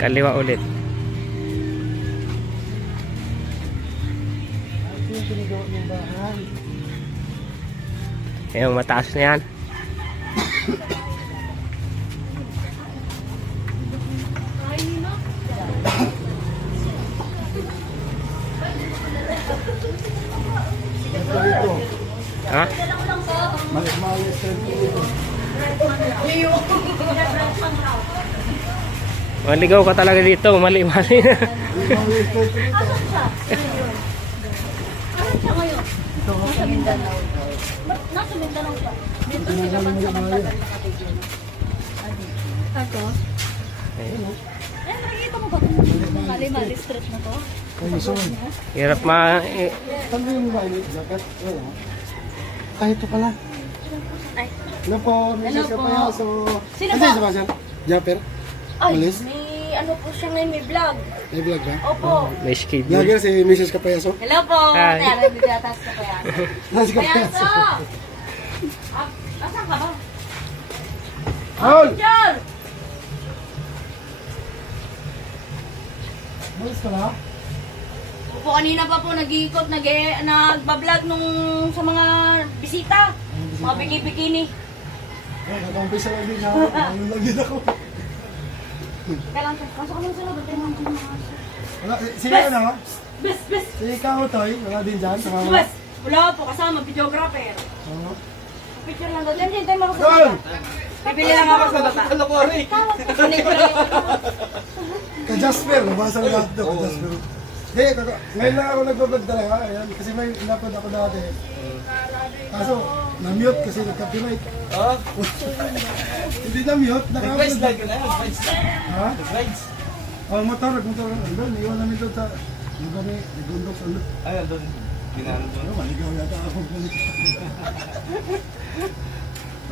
Kaliwa ulit. Ayun, mataas na yan. Ha? Maligaw ka talaga dito, mali-mali na. Nasa Mindanao. Nasa Mindanao pa. Dito sila pagsamantagan ng kapigil. Ako? Nakikita mo ba kung mali-mali street na to? Hirap ma... Saan yung mali? Jacket? Ay, ito pala. Ay. Hello po, Mrs. Hello po. Kapayaso. Sino Ano ba? yung sir? Japper? Ay, Malis? may ano po siya ngayon, may vlog. May vlog ba? Opo. May schedule. Vlogger si Mrs. Kapayaso. Hello po. Hi. Kaya nagbigatas ka kaya. Nasi Kayaso! Kapayaso. Asan ka ba? Paul! Diyan! Malis ka na? Opo, kanina pa po nag-iikot, nagbablog nung sa mga bisita. Mga bikini-bikini. Ay, nag-umpisa lang din ako. Nalun lang din ako. Kaya lang, pasok ka lang sa loob. Ito yung mga Wala, sino ano? Bes, bes, Si Ikaw, Toy. Wala din dyan. Sama mo. bes. Wala po, kasama, videographer. Oo. Picture lang doon. Yan, tayo mga Tol! Bibili lang ako sa baba. Ano ko rin? Ka Jasper. Nabasa ko lahat doon. Ka Jasper. Ngayon lang ako nag-vlog talaga. Ayan, kasi may inapod ako dati. Kaso, na-mute kasi nag-copyright. Oh, Hindi na-mute. nag-rides Naka-upload. lang ka na. Nag-rides. Ha? Nag-rides. Oh, motor. Andun, iwan namin doon sa... Lugar ni Gundok sa ulit. Ay, andun. Ginano doon. Ano, maligaw yata ako.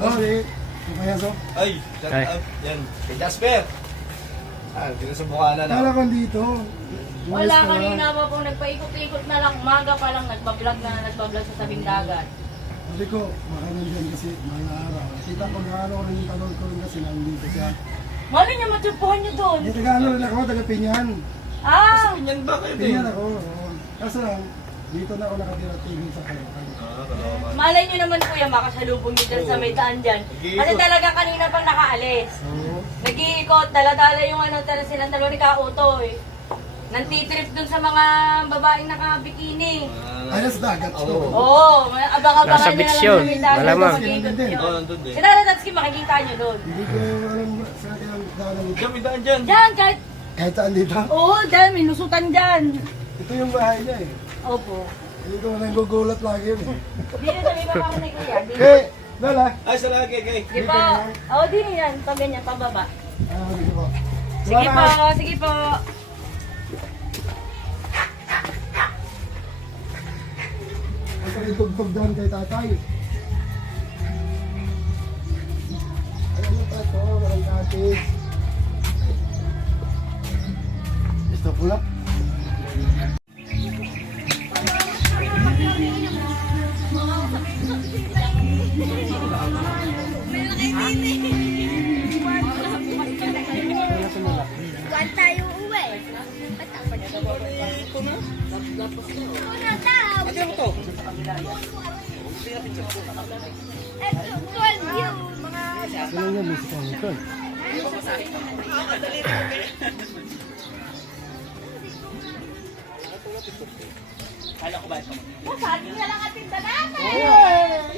Oh, di. Kapayaso. Ay, shout Ay. out. Yan. Kay Jasper. Sinusubukan na Kala na. ko dito. Wala, kanina pa po, nagpaikot-ikot na lang. Umaga pa lang, nagbablog sa tabing dagat. Sabi ko, baka nandiyan kasi mga araw. Kita ko na araw rin yung tanong ko rin kasi nandito siya. Mali niya, matsupuhan niyo doon. Di taga ano rin ako, taga Pinyan. Ah! Yan ba kayo? Pinyan ako. Oo. Kaso lang, dito na ako nakatira TV sa Kalapan. Malay niyo naman kuya, makasalubong niyo dyan sa may daan dyan. Kasi talaga kanina pang nakaalis. Oo. Nag-iikot, dala-dala yung ano, tala silang dalawa ni Kautoy. Nantitrip dun sa mga babaeng naka-bikini. Ay, nasa dagat. Oo. Oo, abang-abangan Nasa nyo na beach lang yun. sa may dagat. Malamang. Mag-iikot Hindi. yun. Oo, nandun din. Si Tata Tatsuki, makikita nyo dun. Hindi ko alam sa kailang daanan ito. Diyan, may daan dyan. Dyan, kahit, Kahit saan dito. oo, dyan, may nusutan dyan. Ito yung bahay niya eh. Opo. Hindi ko nang gugulat lagi yun eh. Dito sa may baba ko na kuya. Dito. Eh, Lola. Ay, sa lagi, kay. Sige po. Oo, din yan. Pag ganyan, pababa. Sige po. Sige po, sige po. Ito yung tugtog doon kay tatay. Alam mo tato, walang katis. Gusto pula? Buwan tayo uwi. Una daw. Ito, 12 yun. Ano yung musika nito? Sabi niya lang ating natin.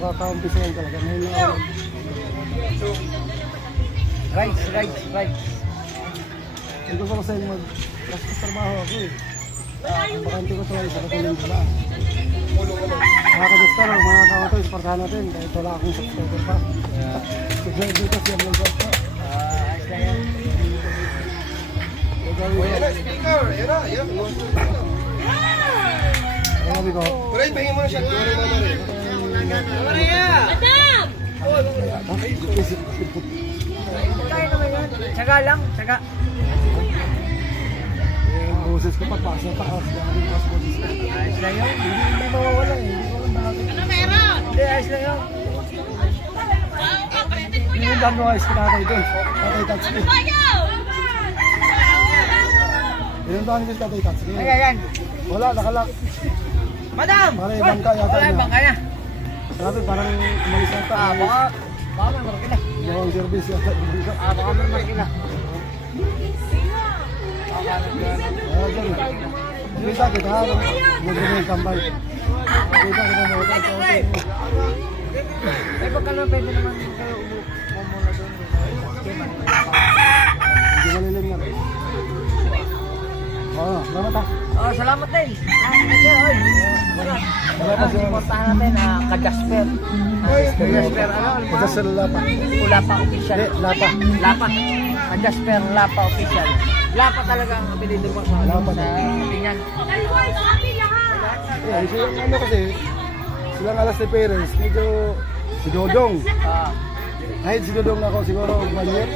Kakaumpisa yan talaga. Ngayon lang ako. Rights. Hindi ko kasi mas trabaho ako eh. Ang bakante ko talaga sa katulong ko lang. Mga ka-Diyos mga kawantoy, supportahan natin. Kahit wala akong subscriber pa. Subscriber ko siya mga Diyos pa. Yan. Ang sabi ko, Kuray, pahingin mo na siya. yung boses ko pagpasa taas. Ayos lang yun. Hindi mawawala eh. Hindi ko alam bakit. Ano meron? Hindi, ayos lang yun. Yung dami ayos ko tatay doon. Tatay Tatsuki. Ilang taon ko si tatay Tatsuki? Ayan. Wala, nakalak. Madam! Parang ibang ka yata Wala niya. ibang kaya. Sabi parang umalis na ta. Baka may markila. Yung service yata. Baka may markila. Kita kita ha. Magandang yung tambay. Kita kita mo. Baka naman pwede naman kayo umuna doon. Hindi malilim yan. Oo, salamat ha. Salamat din. Supportahan natin ka-Jasper. Ka-Jasper Ito sa Lapa. Lapa official. Lapa. Lapa. Ka-Jasper Lapa official. Lapa talaga ang apelido ko sa Lapa. Pinyan. Eh, silang ano kasi, silang alas ni parents, medyo si Dodong. Kahit si Dodong ako siguro maliit.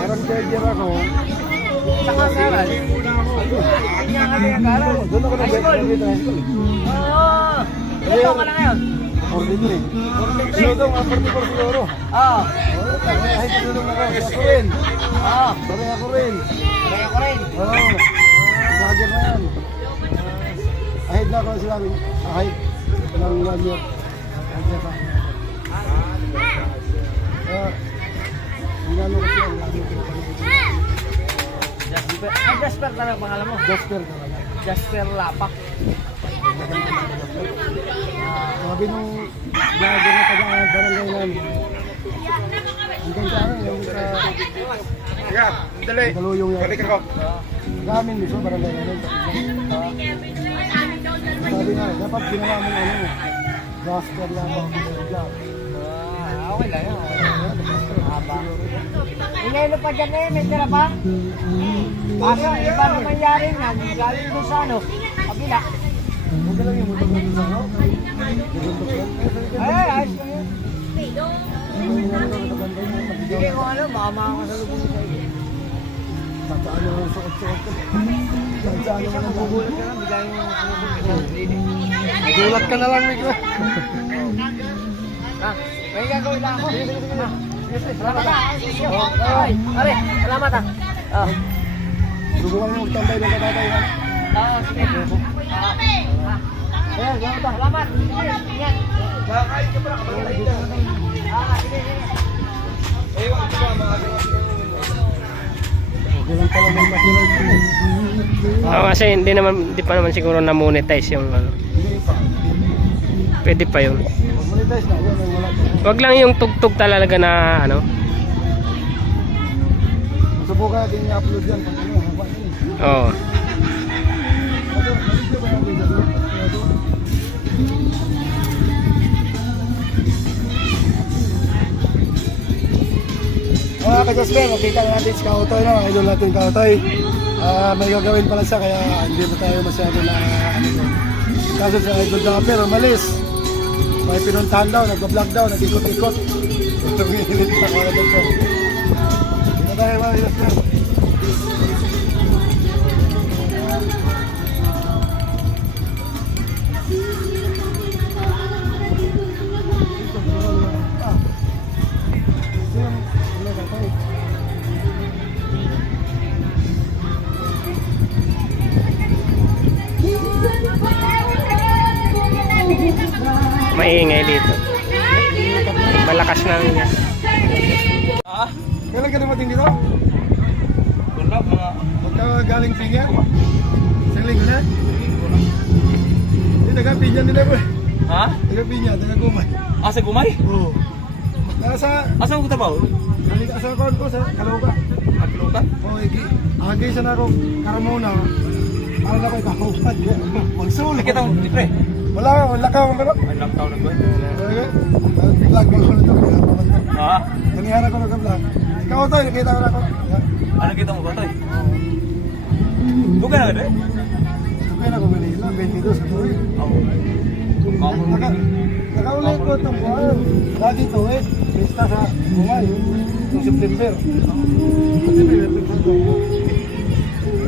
Parang third year ako. Saka Saral. Pinyan ka rin ang aral. Doon ako High school. high school. Oo. Ilan taon ka na ngayon? 43. Si Dodong, 44 siguro. Oo. Kahit si Dodong ako, si ako rin. Oo. Sabi ako rin. Kaya ko rin. Oo. Bagger na yan. Ahid na ako sila. Ahid ng 1 year. Ahid na pa. Ang gano'n kasi ang lagi ko Jasper. Jasper talaga pangalan mo? Jasper talaga. Jasper Lapa. Sabi nung vlogger na taga-barangay namin. Hanggang sa ano, yung sa Teka, dali. Daluyong yan. Balik ako. Gamin mismo, barangay namin. Sabi nga, dapat ginawa mong ano, Jasper lang ang vlog. Okay lang yun. Inelo pa dyan eh, may tira pa? Kaso, iba na mangyari nga, galing doon sa ano, kabila. Huwag ka lang yung muntag na sa ano. Ay, ayos lang yun. Sige ko ano, baka makakasalubong sa iyo. Tataan mo ang suot-suot ko. Tataan mo ang Gugulat ka lang, bigay mo salubong. Gulat ka na lang, Miko. May gagawin lang ako. Salamat ha. Ay, pare, salamat ha. Duguan mo magtambay ng katatay ha. Sige. Ayan, salamat ha. Salamat. Ingat. Nakakain ka pala kapag kain na. Sige. Ewan ko ba, mga okay lang pala may makinig ko. Oo, kasi hindi pa naman siguro na-monetize yung ano. Hindi pa. Pwede pa yun. Monetize na, yun ang wala. Wag lang yung tugtog talaga na ano. Subukan natin i-upload yan. Pag ano, haba yun. Oo. Mga ka-Jasper, makita na natin si Kautoy na, mga idol natin Kautoy. May gagawin pala siya kaya hindi pa tayo masyado na ano yun. Kaso sa idol Jasper, umalis. May pinuntahan daw, nagpa-vlog daw, nag-ikot-ikot. Ito yung hinilit na mga idol. Hindi tayo mga Jasper. Maingay dito. Malakas na rin yan. Kailan ka dumating dito? Wala, mga Pagka galing Pinya? Isang linggo na? taga Pinya nila boy. Ha? Taga Pinya, taga Gumay. Ah, sa Gumay? Oo. Nasa, Asa mo trabaho? sa kon ko sa Caloocan. Aglukan? Oo, agi sa na ako, Karamona. Ano na ko'y kahupat. Magsulit. Nakita mo, pre? Wala ka mo pero. Ay, lang taon na ba? Vlog mo ko nito. Ha? Ganihan ako nag-vlog. Ikaw to, nakita ko na ako. Ano kita mo ba tayo? Duga na ka, Kaya ako Manila, 22 sa tuwid. Oo. Kamu Nakaulit ko itong buwan. Lagi tuwid. Pista sa Bungay. Noong September. Kasi may website sa ito.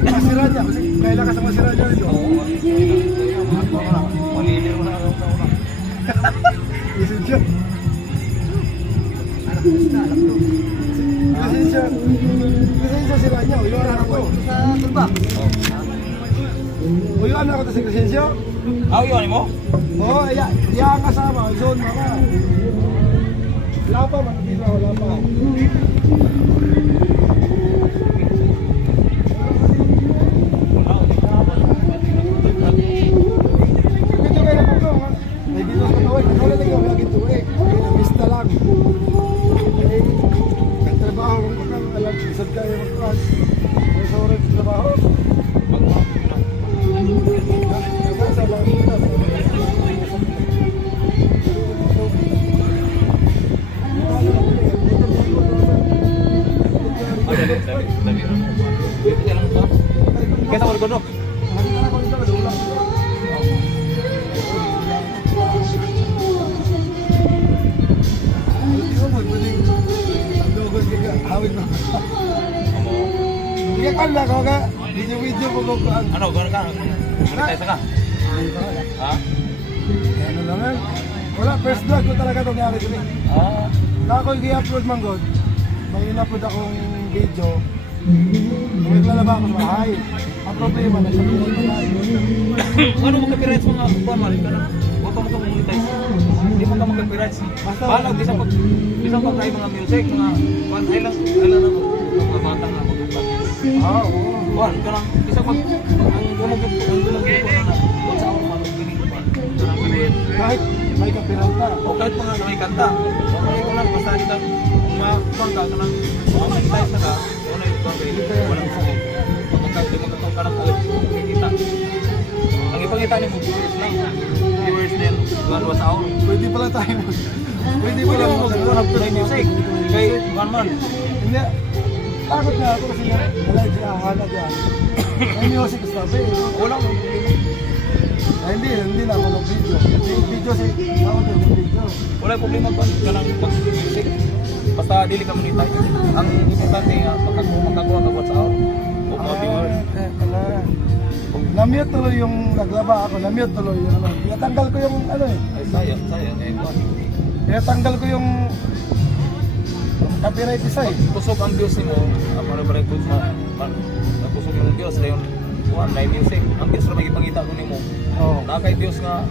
Masira niya. Kasi kailan ka sa masira niya ito. Malilir mo na ako na una. Lisensya. Lisensya sila niya. Uyuan ako. Sa turba. Uyuan ako sa lisensya. Ah, yun mo? Oo, iya ang kasama. Zone mga. Wala pa, manapila. Wala pa. Dito kayo na po. May dito sa tuwek. Ikaw na tingnan. Lagi tuwek. Bista lang. Ang trabaho ko kang alam. Isad kayo mag-class. May sorot sa trabaho. Nagkasa lang. Ah, dali. Dito lang ba? Kita ko no? Iya kan lah kau kan video ko kan. Ano, gano'n ka? Monetize ka? Ha? Ano naman? Wala, first vlog ko talaga itong nangyari dito. Ah. Na ako i-upload man god. May in-upload akong video. Naglalaba ako sa bahay. Ang problema na sa video na Ano mo copyrights mga formal ka na? Huwag ka mo monetize. Hindi mo ka mag-copyrights. Paano, bisa pag kayo mga music, mga kwan, ay lang mga batang na magbukat. Ah, oo. Kwan, ka lang, bisa pag ang gumagod ko na kung sa ako manong kwan. Kahit may copyright ka. O kahit mga may kanta, okay ko lang, basta di ka kumapang ka lang, monetize na ka, wala yung bagay, walang sakit. Pagkakasya magkatong ka ng agad, makikita. Ang ipakita niyo mo, viewers lang. Viewers din, gawa sa ako. Pwede pala tayo. Pwede pala Pwede mo mag-play music. Kay one man. Hindi. Takot nga ako kasi wala dyan, hanap yan. May music stuff eh. Wala mo. Ay, hindi na ako ng video. Yung video si, ako din yung video. Wala yung problema pa ka ng mag-music. Basta dili ka monetize. Ang importante nga, makagawa ka sa ako. O mga viewers. Na-mute tuloy yung naglaba ako, na-mute tuloy yung ano. Tinatanggal ko yung ano eh. Ay, sayang. Eh, kwan. Tinatanggal ko yung copyright isa eh. Kusog ang views mo, ang mga record sa kusog yung views na yung live music. Ang views na magipangita ko ni mo. Oo. Nakay views nga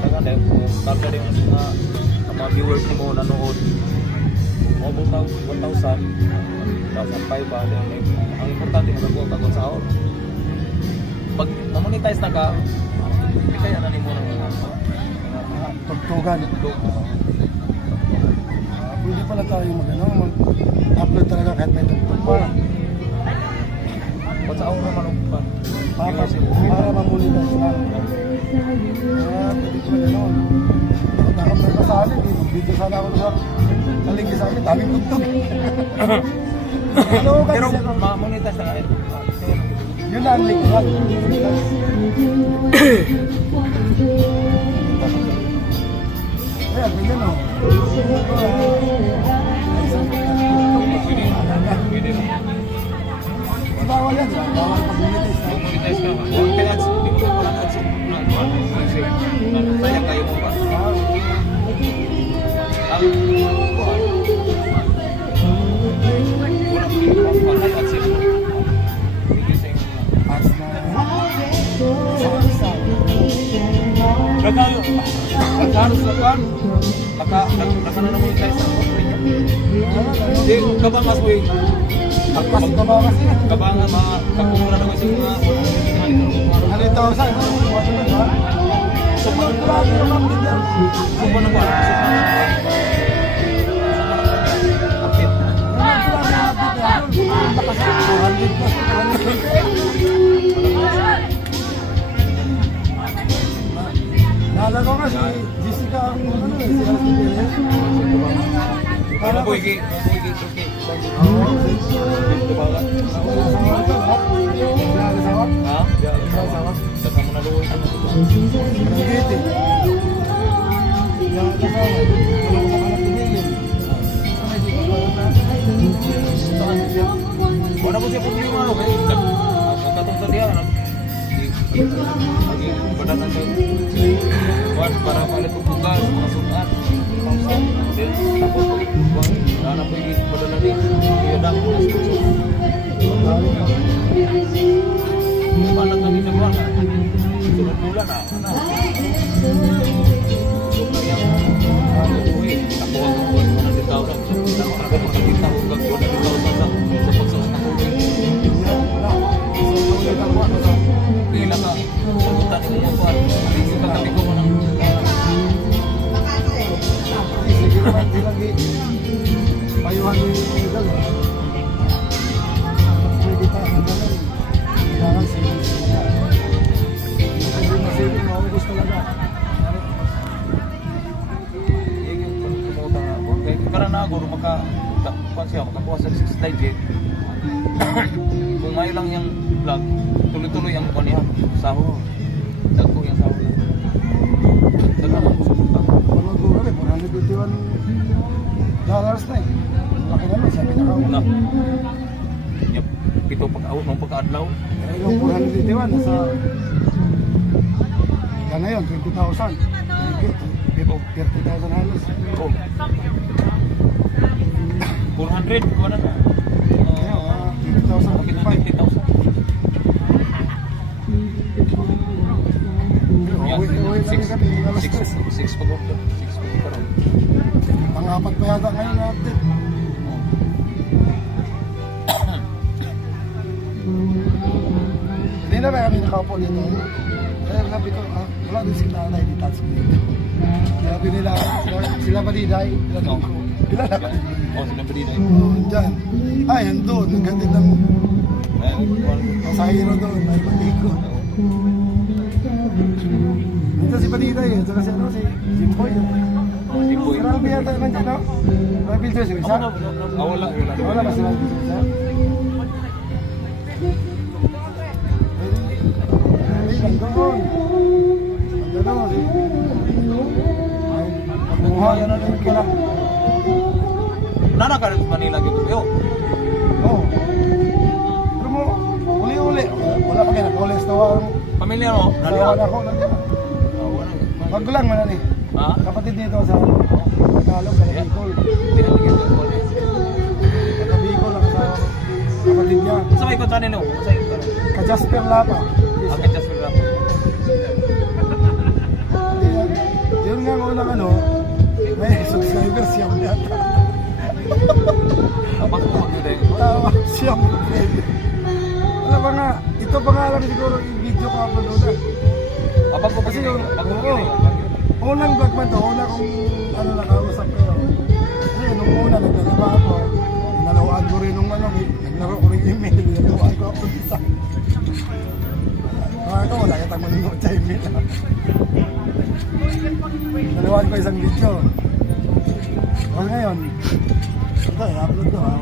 nagkakanda yung mga viewers ni mo nanood. Mabot na 1,000, 1,500 ba? Ang importante mo nagkuha ka sa ako. Pag mamonetize na ka, kaya na ni mo ng Tugtugan. Pwede pala tayo mag-upload talaga kahit may tugtog pa. Ba't sa ako naman ang Para mamonetize lang. Kaya pwede ko gano'n. Nakapload pa sa amin, video sana ako sa nalingki sa amin, daming tugtog. Ano ka pero kasi mamonetize na kayo. yun na ang link lang. Ayan, ganyan o. Pwede mo. Bawal yan, bawal pag-monetize na. Monetize ka. Kaya ads, hindi mo pala ads. Sayang kayo mo ba? Ang Nagkaros na kan, naka na naman tayo sa company niya. Hindi, kabangas mo yung Kabangas yan. kabangan mga kapungan na naman sa mga Halit 20,000. So, marami naman din yan. Kung ba naman? Kapit. Naalala ko nga si Jessica ang ano eh, sila si Bea. Ano po iki? Ha? Saka mo na luwi ka na dito. Wala ko siya problema ano kaya katong sa diya lagi padatan sa kuan para palit og bugas mga sudan then tapos pag kuan ana po yung padala ni yadang mo panak kami sa kuan sunod bulan na ana so kaya ako ang kuan na ditaw sa nakakita ko kag kuan ditaw sa pagsasaka ko pila ka punta ni mo kuan dito ka kami ko nang payuhan mo yung legal. Pwede kita, kailangan savings talaga. Hindi mo savings, maubos talaga. Karena na guru maka kuan siya makakuha sa 6 digit. Kung may lang yung vlog, tuloy-tuloy ang kuan niya sahod. Dagko yung sahod. Dagko ang sahod. Walang gura rin, $451 na eh. Laki naman, sabi na kauna. Yup, pito pag-out ng pagka-adlaw. Kaya yung $451 nasa yan na yun, 20,000. Dito, 30,000 halos. Oh. 400 kuan na. Kaya, 20,000. Bakit na 50,000? Uwi kami kami, alas 3. 6 pag-order. 6 pag-order. Pang-apat pa yata ngayon na update. Hindi na ba kami nakaupo dito? Kaya sabi ko, wala din si nanay di tax dito. Sabi nila, sila ba di day? Ilan na? Oh, sila ba din ay? Diyan. Ay, yan doon. Ang ganda ng pasahero doon. Ay, matikot. Dito si Padiday eh. Saka si ano, si Jimboy. Si Boy. Marami yata naman dyan, no? May filters yung isa? Wala. Wala ba sila filters isa? Ay, nandun. Nandun, si... Ay, pagkuha yan na rin kila. Nana ka rin sa Manila gitu yo. Oo. Pero mo, uli-uli. Wala kami nag-cholesterol. Pamilya mo? Nalihan ako, nandiyan. Wala. Magulang man ni. Ha? Kapatid dito sa Tagalog, sa Bicol. Hindi na lagi ito. Sa Bicol lang sa kapatid niya. Sa may kontra nino? Sa iyo ka. Ka Jasper Lapa. Bakit just for that? Yun nga ko lang ano, may subscribers siyam yata. Apa ko magduday? Tawa siyam. Ano ba nga, ito pa nga lang siguro yung video ko upload na. Apa ko Kasi kasi yung, pag oo, unang vlog man to, una kong ano nakausap ko. Kasi nung una naglalaba ako, naluwaan ko rin nung ano, naglaro ko rin email, naluwaan ko ako isa. Ako, wala kitang manunod sa email. Naluwaan ko isang video. O ngayon, ito i-upload to ha,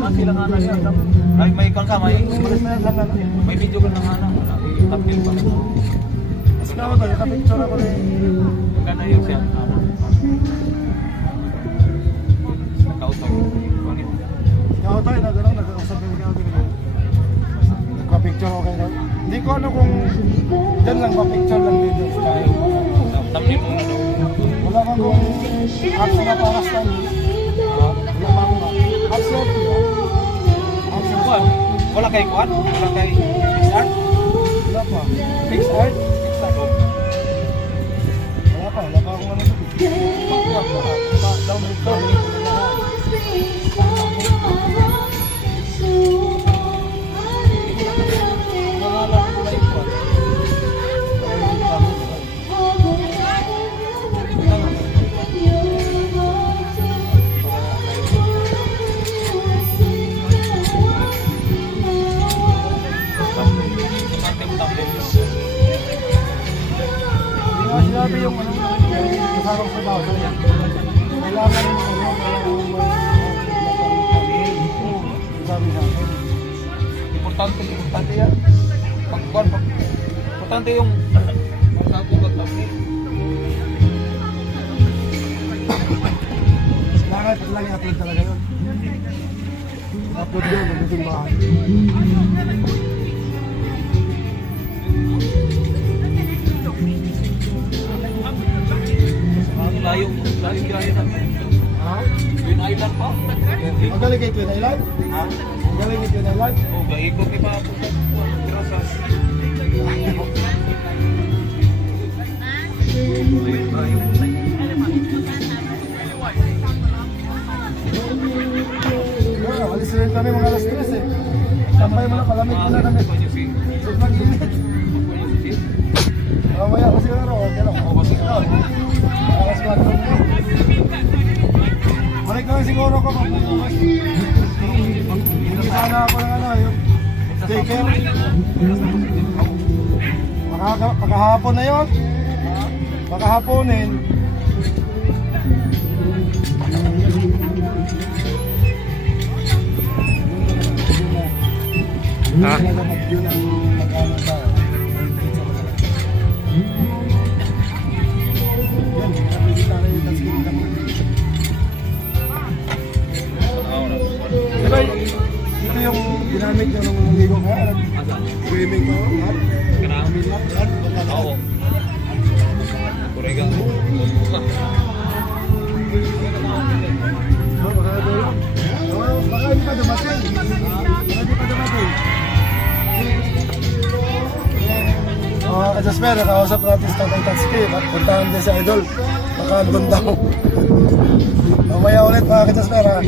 Masih lang ana siya. May kan ka may lang. may video ka nang ana. Tapil pa. Kasi ako to, nakapicture ako rin. Maganda yun siya. Nakausap. Ikaw tayo, nag-usap din ka. Nagpa-picture ako kayo. Hindi ko ano kung dyan lang pa-picture lang din. Thumbnail mo na daw. Wala kang kung apps na para sa wala pa akong apps na Kuan? Wala kay kuan? Wala kay PixArt? wala pa. PixArt? Wala pa akong ano ito. Download ko. Wala lang grabe yung ano, kasarang sa tao. Kailangan yung ano, sabi sa akin. Importante yan. Importante yung magkakugat kami. Kailangan ito lang i-upload talaga yun. Upload yun, magiging bahay. Layo biyahe natin. Ha? Twin Island pa. Ang galing kay Twin Island? Ha? Ang galing kay Twin Island? Oh, gaikot ni pa po. Grasas. Alis rin kami mga alas 3 eh. Tambay mo na, palamig mo na kami. Sobrang limit. Mamaya ko siguro, okay lang. Alas 4 na. Balik na lang siguro ko pag hindi sana ako ng ano, yung daycare. Pagkahapon na yun. Pagkahaponin. Ha? Yun ang mag-ano tayo. Yan, napili tayo yung touchscreen lang. Diba, ito yung ginamit nyo nung ligo ka? Swimming ko, lahat? Kami lahat? Oo. Kurega. Baka hindi pa dumating. Hindi pa dumating. Kasper, nakausap natin sa Tatay Tatsuki. Puntahan din sa Idol. Baka andun daw. Mamaya ulit mga Kasper ha.